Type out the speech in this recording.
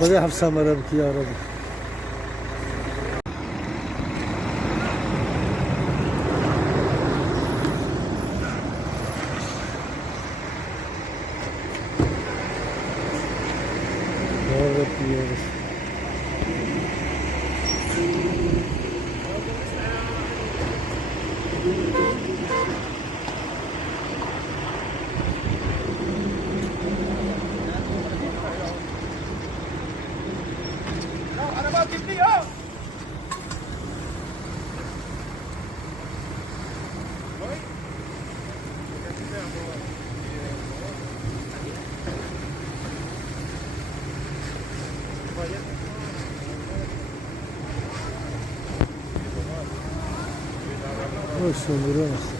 خدا حفظه مرا بکی یا رب. Ya Rabbi ya Rabbi. Araba gitti ya. Olsun, duramaz.